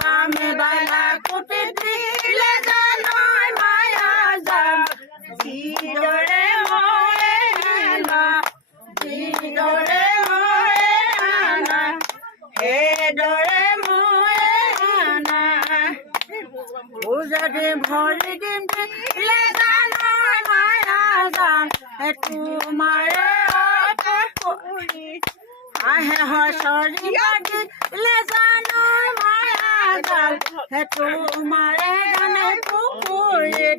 বামে বালা কুটি দিলে জানৈ মায়া জাল যিদৰে মৰে আনা যিদৰে মৰে আনা সেইদৰে মৰে আনা যদি ভৰি দিম দিলে জানৈ মায়া জাল তোমাৰে আহে হচৰি দিলে জানৈ মায়া জাল তোমাৰে জানে পুখুৰীত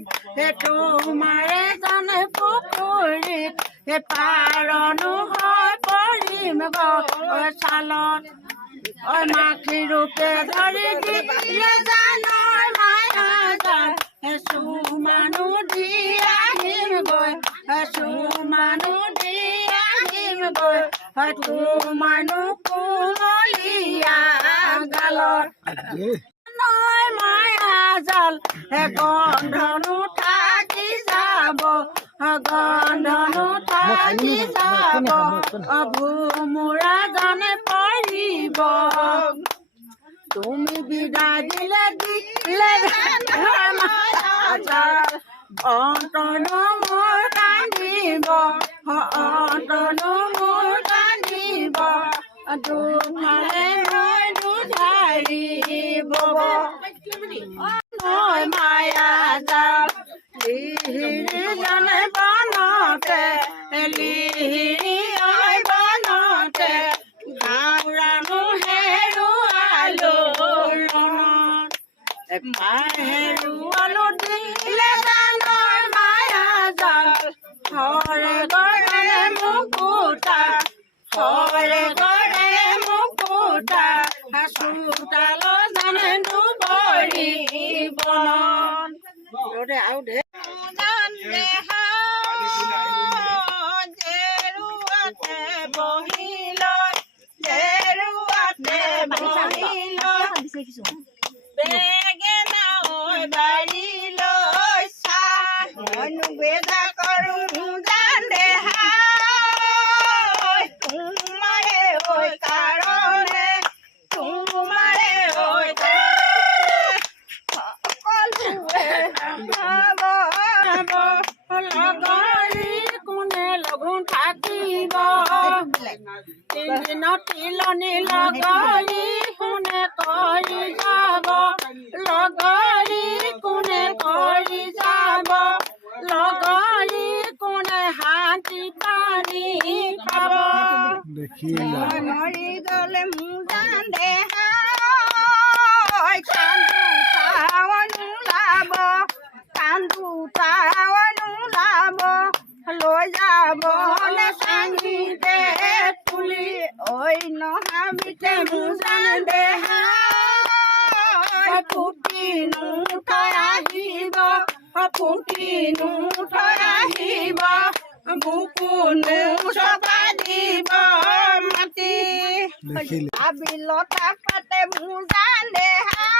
তোমাৰে জানে পুখুৰীত পাৰনো হয় পৰিম ছালত মাখি ৰূপে ধৰি দিলে জানৈ মায়া জাল চুমানো দি আহিম গৈ চুমানো দি আহিম গৈ তোমানো কোমলীয়া গালত নৈ মায়া জাল গন্ধনো থাকি যাব গন্ধনো থাকি যাব ভোমোৰা জানে পৰিব তুমি বিদায় দিলে দিলে অন্তনো মোৰ কান্দিব অন্তনো মোৰ কান্দিব দুফালে মই দুধাৰিব নৈ মায়া জাল লিহিৰি জানে বনতে লিহিৰি বনতে ঘাওৰানো হেৰুৱালো হেৰুৱালো দিলে জানৈ মায়া জাল হৰে গৰে মুকুতা হৰে গৰে মুকুতা চোতাল জানে দুবৰি বনত জেৰুৱাতে বহিলৈ জেৰুৱাতে বহিলৈ বেঙেনা বাৰীলৈ চাহ মইনো বেদা কৰোঁ জানে তোমাৰে ঐ কাৰণে তোমাৰে ঐ সকলোৱে লগৰী কোনে লঘোণ থাকিব তিনিদিনত তিলনি লগৰী কোনে কৰি যাব লগৰী কোনে কৰি যাব লগৰী কোনে হাতী পানী খাব মৰি গলে মোৰ দেহা কান্দো টাৱন ওলাব লৈ যাব চাঙিতে তুলি ঐ নহাবিতে মোৰ দেহা পুতিনো থৈ আহিব পুতিনো থৈ আহিব বুকুনো চপাই দিব মাটি বিলতা পাতে মোৰ দেহা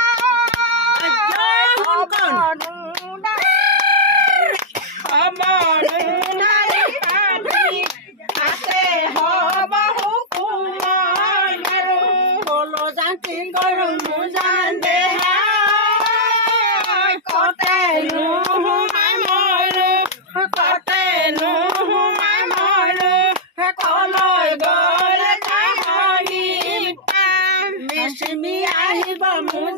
আহিব মোৰ